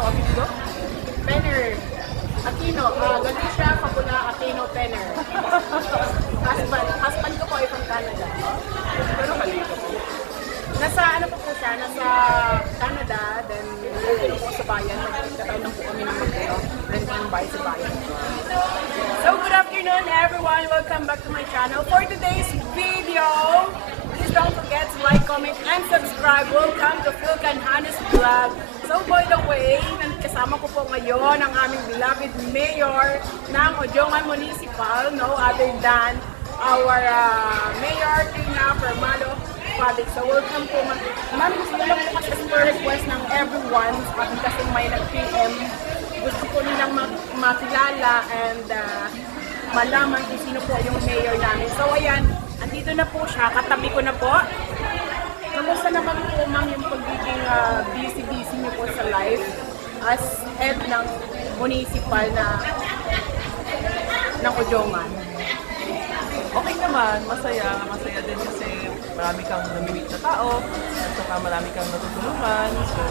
apelido? Penner. Aquino. Ganun siya, Kapula Aquino Penner. Husband ko po ay from Canada. Pero halika po. Nasa ano po siya, nasa Canada, then nandito po sa bayan. Nagkataon lang po kami ng rent and buy sa bayan. So good afternoon everyone, welcome back to my channel. For today's video, please don't forget to like, comment, and subscribe. Welcome to Phil Canhanes Vlog. So by the way, kasama ko po ngayon ang aming beloved mayor ng Ojongan Municipal, no other than our Mayor Tina Fermado. So welcome po ma'am, gusto lang po kasi for request ng everyone kasi may nag-PM, gusto po nilang makilala and malaman kung sino po yung mayor namin. So ayan, andito na po siya, katabi ko na po. Kamusta naman po ma'am yung pagiging busy-busy niyo po sa life as head ng municipal ng Ojongan? Okay naman, masaya din kasi marami kang namimit na tao at saka marami kang natutulungan. So,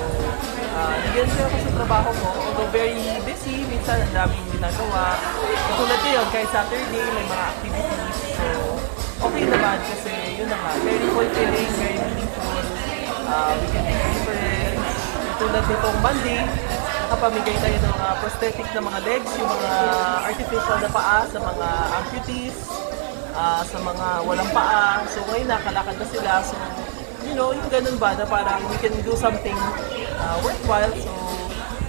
nag-enjoy ako sa trabaho ko. Although very busy, minsan ang daming ginagawa. Katulad yun, kahit Saturday may mga activities. So, okay naman kasi yun na nga, very fulfilling, very meaningful. We can make difference. Katulad nitong Monday, nakapamigay tayo ng prosthetic na mga legs, yung mga artificial na paa sa mga amputees. Sa mga walang paa. So ngayon nakalakad na sila. So, you know, yung ganun ba na parang we can do something worthwhile. So,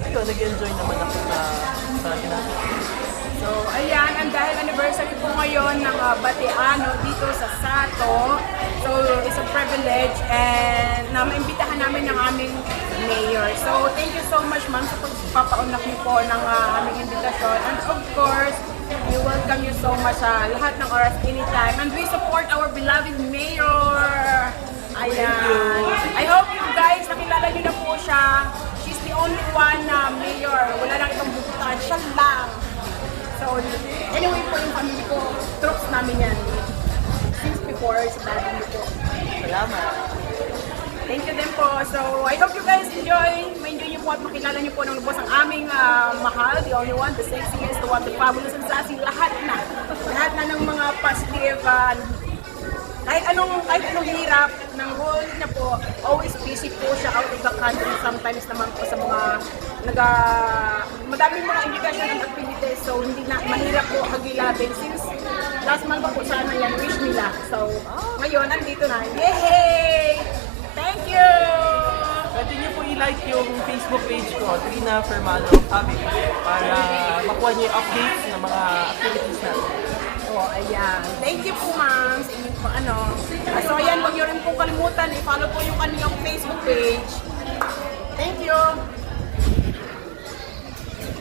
ayun, nag-enjoy naman ako sa ginagawa. So, ayan, ang dahil anniversary po ngayon ng Batiano dito sa Sato. So, it's a privilege and na maimbitahan namin ng aming mayor. So, thank you so much ma'am sa pagpapaunak niyo po ng aming invitation. And of course, we welcome you so much sa lahat ng oras, anytime. And we support our beloved mayor. Ayan. I hope you guys, nakilala niyo na po siya. She's the only one na mayor. Wala lang itong bubutan. Siya lang. So, anyway po yung family ko, troops namin yan. Since before, sa daddy niyo po. Salamat. Thank you din po. So, I hope you guys enjoy. Ma-enjoy niyo po at makilala niyo po ng lubos ang aming mahal, the only one, the sexiest, the one, the fabulous, and sassy. Lahat na. Lahat na ng mga positive, kahit anong hirap ng role niya po, always busy po siya out of the country. Sometimes naman po sa mga madaming mga invitation and activities. So, hindi na mahirap po hagilapin. Since last month pa po sana yan, wish nila. So, ngayon, nandito na. Yay! Thank you! Pwede niyo po i-like yung Facebook page ko, Tina Fermado Family, para makuha niyo yung updates ng mga activities natin. Oh, ayan. Thank you po, ma'am, sa inyong so, ayan, huwag niyo rin po kalimutan, i-follow po yung kanilang Facebook page.